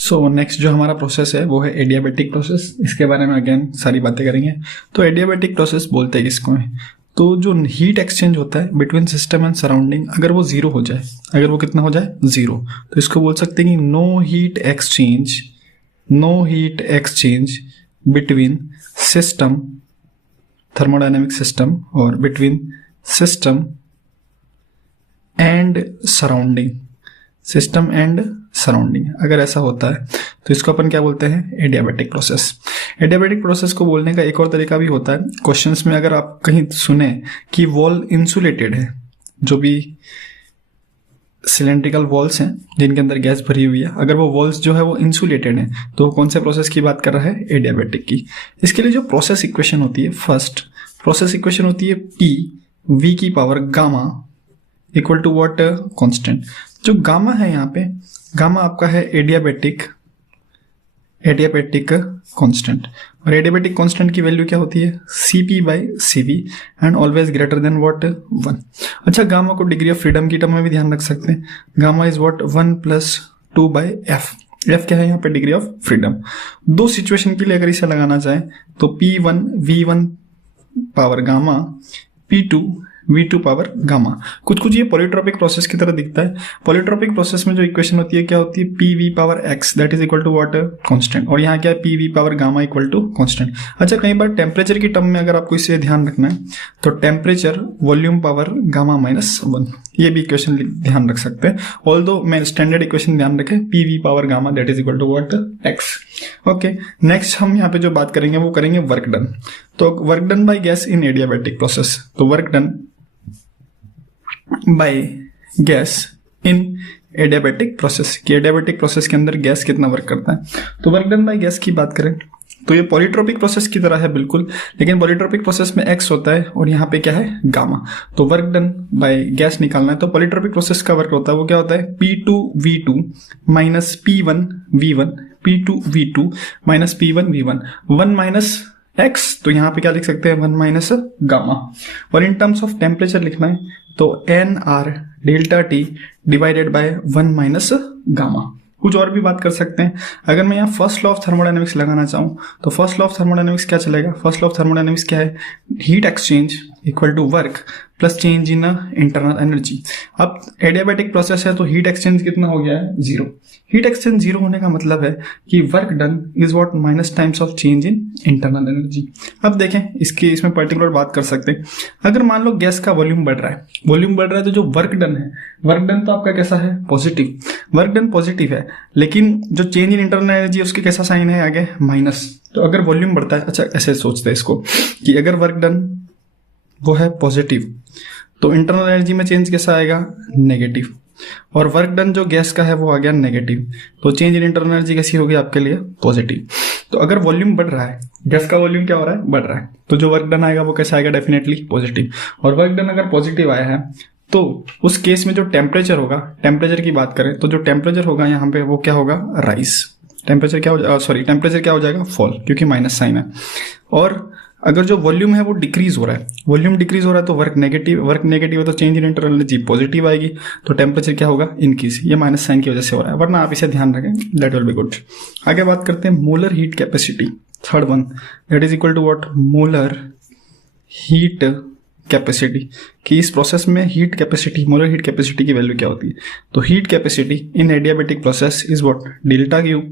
So next जो हमारा process है वो है एडियाबेटिक प्रोसेस। इसके बारे में अगेन सारी बातें करेंगे। तो एडियाबेटिक प्रोसेस बोलते हैं किसको है, तो जो हीट एक्सचेंज होता है बिटवीन सिस्टम एंड सराउंडिंग, अगर वो जीरो हो जाए, अगर वो कितना हो जाए, जीरो, तो इसको बोल सकते हैं कि no heat exchange between system, thermodynamic system, और बिटवीन सिस्टम एंड सराउंडिंग, अगर ऐसा होता है तो इसको अपन क्या बोलते हैं, एडियाबेटिक प्रोसेस। एडियाबेटिक प्रोसेस को बोलने का एक और तरीका भी होता है। क्वेश्चंस में अगर आप कहीं सुने कि वॉल इंसुलेटेड है, जो भी सिलेंड्रिकल वॉल्स हैं जिनके अंदर गैस भरी हुई है, अगर वो वॉल्स जो है वो इंसुलेटेड है, तो वो कौन से प्रोसेस की बात कर रहा है, एडियाबेटिक की। इसके लिए जो प्रोसेस इक्वेशन होती है, फर्स्ट प्रोसेस इक्वेशन होती है पी वी की power gamma equal to what, constant. जो गामा है यहाँ पे, गामा आपका है एडियाबेटिक कांस्टेंट, और एडियाबेटिक कांस्टेंट की वैल्यू क्या होती है, Cp by Cv and always greater than what, 1। अच्छा, गामा को डिग्री ऑफ फ्रीडम की टर्म में भी ध्यान रख सकते हैं। Gamma is what, 1 + 2 by F. F क्या है यहाँ पे, डिग्री ऑफ फ्रीडम। दो सिचुएशन के लिए अगर इसे लगाना चाहे तो P1 V1 power gamma, P2 V2 power gamma. कुछ ये पॉलीट्रोपिक प्रोसेस की तरह दिखता है। पॉलीट्रोपिक प्रोसेस में जो इक्वेशन होती है क्या होती है, PV power x that is equal to what, constant, और यहाँ क्या है, PV power gamma equal to constant. अच्छा, कई बार टेम्परेचर की टर्म में अगर आपको इसे ध्यान रखना है तो टेम्परेचर वॉल्यूम पावर गामा -1, ये भी इक्वेशन ध्यान रख सकते हैं। ऑल्दो मैं स्टैंडर्ड इक्वेशन ध्यान रखें, PV power gamma that is equal to what, x। Okay, next हम यहाँ पे जो बात करेंगे वो करेंगे वर्क डन। तो work done by gas in adiabatic process, तो work done by gas in adiabatic process, कि एडियाबेटिक प्रोसेस के अंदर गैस कितना वर्क करता है। तो वर्क डन बाय गैस की बात करें तो ये पॉलीट्रोपिक प्रोसेस की तरह है बिल्कुल, लेकिन पॉलीट्रोपिक प्रोसेस में x होता है और यहाँ पे क्या है, गामा। तो वर्क डन बाय गैस निकालना है तो पॉलीट्रोपिक प्रोसेस का वर्क होता है वो क्या होता है, P2V2 minus P1V1, P2V2 minus P1V1, 1 minus x, तो यहाँ पे क्या लिख सकते हैं, 1 माइनस गामा। और इन टर्म्स ऑफ टेम्परेचर लिखना है तो NR delta T divided by 1 minus gamma. कुछ और भी बात कर सकते हैं। अगर मैं यहाँ फर्स्ट लॉ ऑफ थर्मोडायनेमिक्स लगाना चाहूँ तो फर्स्ट लॉ ऑफ थर्मोडायनेमिक्स क्या चलेगा, फर्स्ट लॉ ऑफ थर्मोडायनेमिक्स क्या है, heat exchange equal to work plus change in internal energy. अब एडियाबेटिक प्रोसेस है तो हीट एक्सचेंज कितना हो गया है, 0। हीट एक्सचेंज 0 होने का मतलब है कि work done is what, minus times of change in internal energy. अब देखें इसमें पर्टिकुलर बात कर सकते हैं। अगर मान लो गैस का वॉल्यूम बढ़ रहा है तो जो वर्क डन है, वर्क डन तो आपका कैसा है, पॉजिटिव, वर्क डन पॉजिटिव है, लेकिन जो चेंज इन इंटरनल एनर्जी उसके कैसा साइन है आगे, माइनस। तो अगर वॉल्यूम बढ़ता है, अच्छा ऐसे सोचते हैं इसको कि अगर वर्क डन वो है पॉजिटिव तो इंटरनल एनर्जी में चेंज कैसा आएगा, नेगेटिव, और वर्क डन जो गैस का है वो आ गया नेगेटिव, तो चेंज इन इंटरनल एनर्जी कैसी होगी आपके लिए, पॉजिटिव। तो अगर वॉल्यूम बढ़ रहा है, गैस का वॉल्यूम क्या हो रहा है, बढ़ रहा है, तो जो वर्क डन आएगा वो कैसा आएगा, डेफिनेटली पॉजिटिव। और वर्क डन अगर पॉजिटिव आया है तो उस केस में जो टेम्परेचर होगा, टेम्परेचर की बात करें तो जो टेम्परेचर होगा यहाँ पे वो क्या होगा, राइज। टेम्परेचर क्या हो जाएगा, फॉल, क्योंकि माइनस साइन है। और अगर जो वॉल्यूम है वो डिक्रीज हो रहा है, तो वर्क नेगेटिव है तो change in internal energy positive आएगी, तो टेम्परेचर क्या होगा, इंक्रीज। ये माइनस साइन की वजह से हो रहा है, वरना आप इसे ध्यान रखें, दैट विल बी गुड। आगे बात करते हैं molar heat capacity, third one, that is equal to what, molar heat capacity, कि इस प्रोसेस में heat capacity, molar heat capacity की वैल्यू क्या होती है। तो heat capacity in adiabatic process is what, delta Q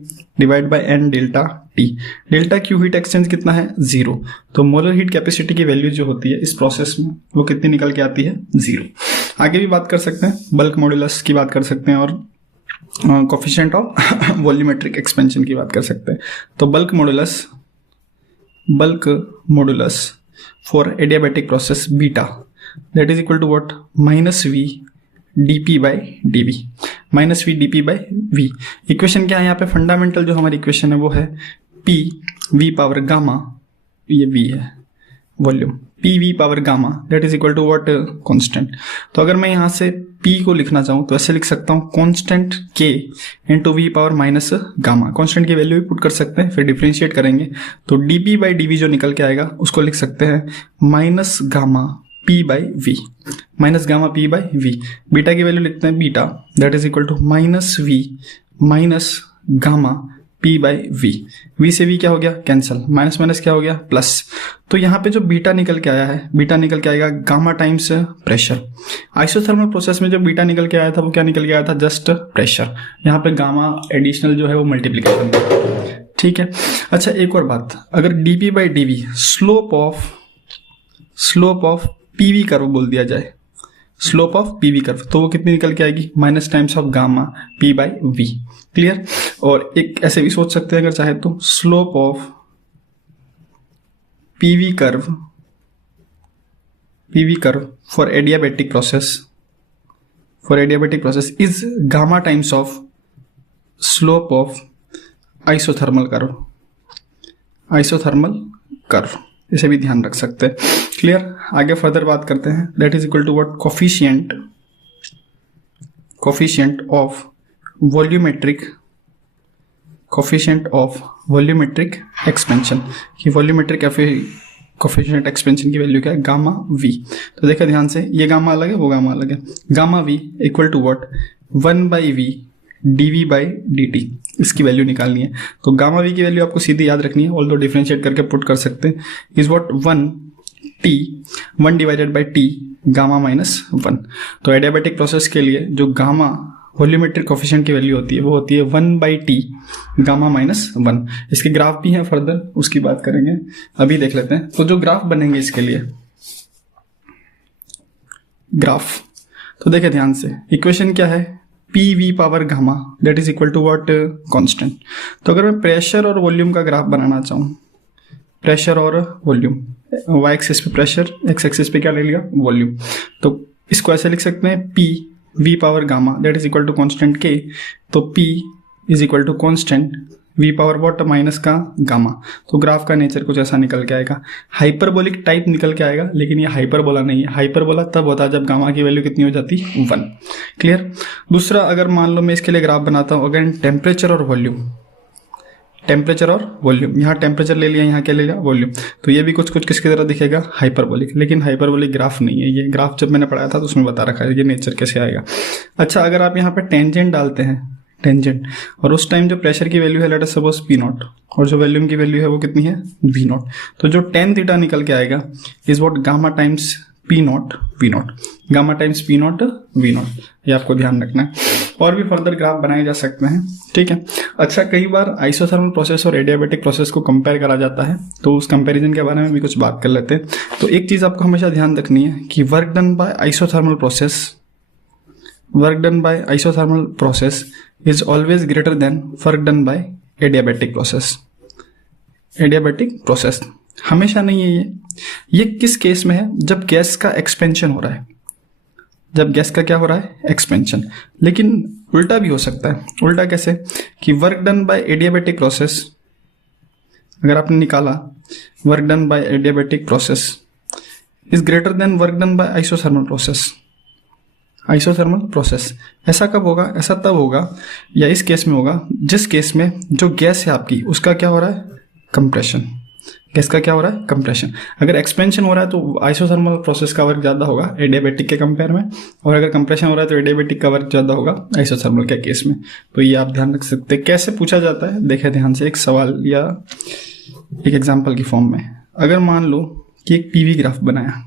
divide by N delta T. Delta Q heat exchange कितना है, 0। तो मोलर हीट कैपेसिटी की वैल्यू जो होती है इस प्रोसेस में वो कितनी निकल के आती है, 0। आगे भी बात कर सकते हैं, बल्क मॉड्यूलस की बात कर सकते हैं और कोफिशिएंट ऑफ वॉल्यूमेट्रिक एक्सपेंशन की बात कर सकते हैं। तो bulk modulus for adiabatic process beta that is equal to what, -v dp by dv, -v dp by v। Equation क्या है यहाँ पे, फंडामेंटल जो हमारी इक्वेशन है वो है p v पावर गामा, ये v है volume, p v power gamma that is equal to what, constant. तो अगर मैं यहाँ से p को लिखना चाहूँ तो ऐसे लिख सकता हूँ, constant k into v power minus gamma. Constant की वैल्यू भी पुट कर सकते हैं, फिर डिफरेंशिएट करेंगे तो dp बाई dv जो निकल के आएगा उसको लिख सकते हैं minus gamma p by v, minus gamma p by v। Beta की वैल्यू लिखते हैं beta that is equal to -v minus gamma P by V, V से वी क्या हो गया कैंसिल, माइनस माइनस क्या हो गया प्लस। तो यहाँ पे जो बीटा निकल के आया है, बीटा निकल के आएगा gamma times pressure. Isothermal process में जो बीटा निकल के आया था वो क्या निकल के आया था, जस्ट प्रेशर। यहाँ पे गामा एडिशनल जो है वो मल्टीप्लीकेशन, ठीक है। अच्छा एक और बात, अगर dp by dv slope of PV curve बोल दिया जाए, स्लोप ऑफ पीवी कर्व, तो वो कितनी निकल के आएगी, minus times of gamma P by V, clear. और एक ऐसे भी सोच सकते हैं अगर चाहे तो, slope of PV curve for adiabatic process is gamma times of slope of isothermal curve, इसे भी ध्यान रख सकते हैं, क्लियर। आगे फर्दर बात करते हैं, that is equal to what, coefficient of volumetric expansion, कि वॉल्यूमेट्रिक कोफिशिएंट एक्सपेंशन की वैल्यू क्या है, गामा वी। तो देखा ध्यान से, ये गामा अलग है, वो गामा अलग है। Gamma V equal to what, 1/v dv by dt, इसकी वैल्यू निकालनी है। तो गामा वी की वैल्यू आपको सीधी याद रखनी है, ऑल्दो डिफरेंशिएट करके पुट कर सकते हैं, is what 1 divided by t gamma minus 1। तो एडियाबेटिक प्रोसेस के लिए जो गामा वॉल्यूमेट्रिक कोफिशिएंट की वैल्यू होती है वो होती है 1/t गामा माइनस 1। इसके ग्राफ भी हैं, फर्दर उसकी बात करेंगे, अभी देख लेते हैं। तो जो ग्राफ बनेंगे इसके लिए, ग्राफ तो देखे ध्यान से, इक्वेशन क्या है, P V power gamma that is equal to what, constant. तो अगर मैं प्रेशर और वॉल्यूम का ग्राफ बनाना चाहूँ, प्रेशर और वॉल्यूम, वाई एक्सिस पे प्रेशर, एक्स एक्सिस पे क्या ले लिया, वॉल्यूम, तो इसको ऐसे लिख सकते हैं, P V power gamma that is equal to constant के। तो P is equal to constant V power what, minus का गामा। तो ग्राफ का नेचर कुछ ऐसा निकल के आएगा, हाइपरबोलिक टाइप निकल के आएगा, लेकिन ये हाइपरबोला नहीं है। हाइपरबोला तब होता है जब गामा की वैल्यू कितनी हो जाती, 1, क्लियर। दूसरा, अगर मान लो मैं इसके लिए ग्राफ बनाता हूँ, अगर टेम्परेचर और वॉल्यूम, यहाँ टेम्परेचर ले लिया, यहाँ क्या ले लिया, वॉल्यूम, तो ये भी कुछ किसकी तरह दिखेगा, हाइपरबोलिक। लेकिन हाइपरबोलिक ग्राफ नहीं है ये, ग्राफ जब मैंने पढ़ाया था तो उसमें बता रखा है ये नेचर कैसे आएगा। अच्छा, अगर आप यहाँ पे टेंजेंट डालते हैं, टेंजेंट, और उस टाइम जो प्रेशर की वैल्यू है लेट अस सपोज P0 और जो वॉल्यूम की वैल्यू है वो कितनी है, V0, तो जो tan थीटा निकल के आएगा is what, gamma times P0 V0, gamma times P0 V0, ये आपको ध्यान रखना है। और भी फर्दर ग्राफ बनाए जा सकते हैं, ठीक है। अच्छा, कई बार आइसोथर्मल प्रोसेस और एडियाबेटिक प्रोसेस को कंपेयर करा जाता है, तो उस कंपैरिजन के बारे में भी कुछ बात कर लेते हैं। तो एक चीज आपको हमेशा ध्यान रखनी है कि work done bye isothermal process is always greater than work done by adiabatic process हमेशा नहीं है ये किस केस में है, जब गैस का एक्सपेंशन हो रहा है, जब गैस का क्या हो रहा है, एक्सपेंशन। लेकिन उल्टा भी हो सकता है। उल्टा कैसे, कि work done bye adiabatic process, अगर आपने निकाला work done bye adiabatic process is greater than work done bye isothermal process. ऐसा कब होगा, ऐसा तब होगा या इस केस में होगा जिस केस में जो गैस है आपकी उसका क्या हो रहा है, कंप्रेशन। गैस का क्या हो रहा है, कंप्रेशन। अगर एक्सपेंशन हो रहा है तो आइसोथर्मल प्रोसेस का वर्क ज़्यादा होगा एडियाबेटिक के कंपेयर में, और अगर कंप्रेशन हो रहा है तो एडियाबेटिक का वर्क ज़्यादा होगा आइसोथर्मल के केस में। तो ये आप ध्यान रख सकते हैं। कैसे पूछा जाता है, देखें ध्यान से, एक सवाल या एक एग्जाम्पल की फॉर्म में। अगर मान लो कि एक पीवी ग्राफ बनाया,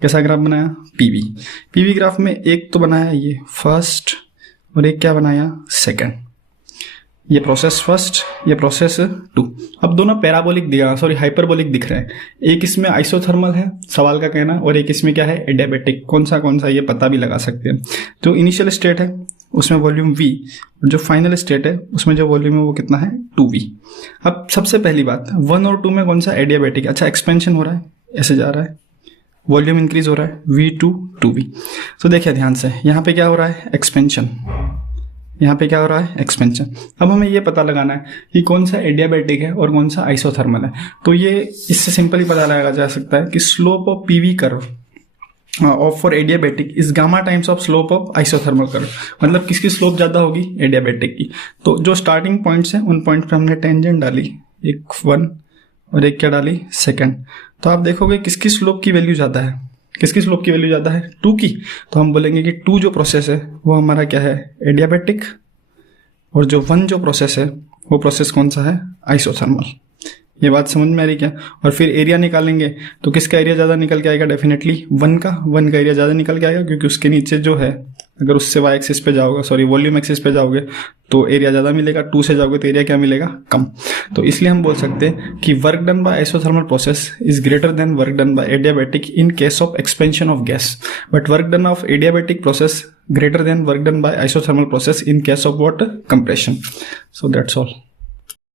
कैसा ग्राफ बनाया, पीवी ग्राफ में एक तो बनाया ये फर्स्ट और एक क्या बनाया, सेकंड। ये प्रोसेस फर्स्ट, ये प्रोसेस 2। अब दोनों हाइपरबोलिक दिख रहे हैं। एक इसमें आइसोथर्मल है, सवाल का कहना, और एक इसमें क्या है, एडियाबेटिक। कौन सा ये पता भी लगा सकते हैं। जो इनिशियल स्टेट है उसमें वॉल्यूम V, और जो फाइनल स्टेट है उसमें जो वॉल्यूम है वो कितना है, 2V। अब सबसे पहली बात, 1 और 2 में कौन सा एडियाबेटिक। अच्छा, एक्सपेंशन हो रहा है, ऐसे जा रहा है, वॉल्यूम इंक्रीज हो रहा है, V2 2V। तो देखिए ध्यान से, यहाँ पे क्या हो रहा है, एक्सपेंशन, यहाँ पे क्या हो रहा है, एक्सपेंशन। अब हमें ये पता लगाना है कि कौन सा एडियाबेटिक है और कौन सा आइसोथर्मल है। तो ये इससे सिंपली पता लगाया जा सकता है कि slope of PV curve of for adiabatic is gamma times of slope of isothermal curve. मतलब किसकी स्लोप ज्यादा होगी, एडियाबेटिक की। तो जो स्टार्टिंग पॉइंट्स हैं उन पॉइंट पे हमने टेंजेंट डाली, एक 1 और एक क्या डाली, सेकंड। तो आप देखोगे किसकी स्लोप की वैल्यू ज्यादा है, किसकी स्लोप की वैल्यू ज्यादा है, 2 की। तो हम बोलेंगे कि 2 जो प्रोसेस है वो हमारा क्या है, एडियाबेटिक, और जो 1 जो प्रोसेस है वो प्रोसेस कौन सा है, आइसोथर्मल। ये बात समझ में आ रही क्या? और फिर एरिया निकालेंगे तो किसका एरिया ज़्यादा निकल के आएगा, डेफिनेटली 1 का एरिया ज़्यादा निकल के आएगा, क्योंकि उसके नीचे जो है, अगर उससे वाई एक्सिस पे जाओगे, सॉरी वॉल्यूम एक्सिस पे जाओगे तो एरिया ज़्यादा मिलेगा, 2 से जाओगे तो एरिया क्या मिलेगा, कम। तो इसलिए हम बोल सकते हैं कि work done bye isothermal process is greater than work done bye adiabatic in case of expansion of gas, but work done of adiabatic process greater than work done by isothermal process in case of what, compression. So that's all.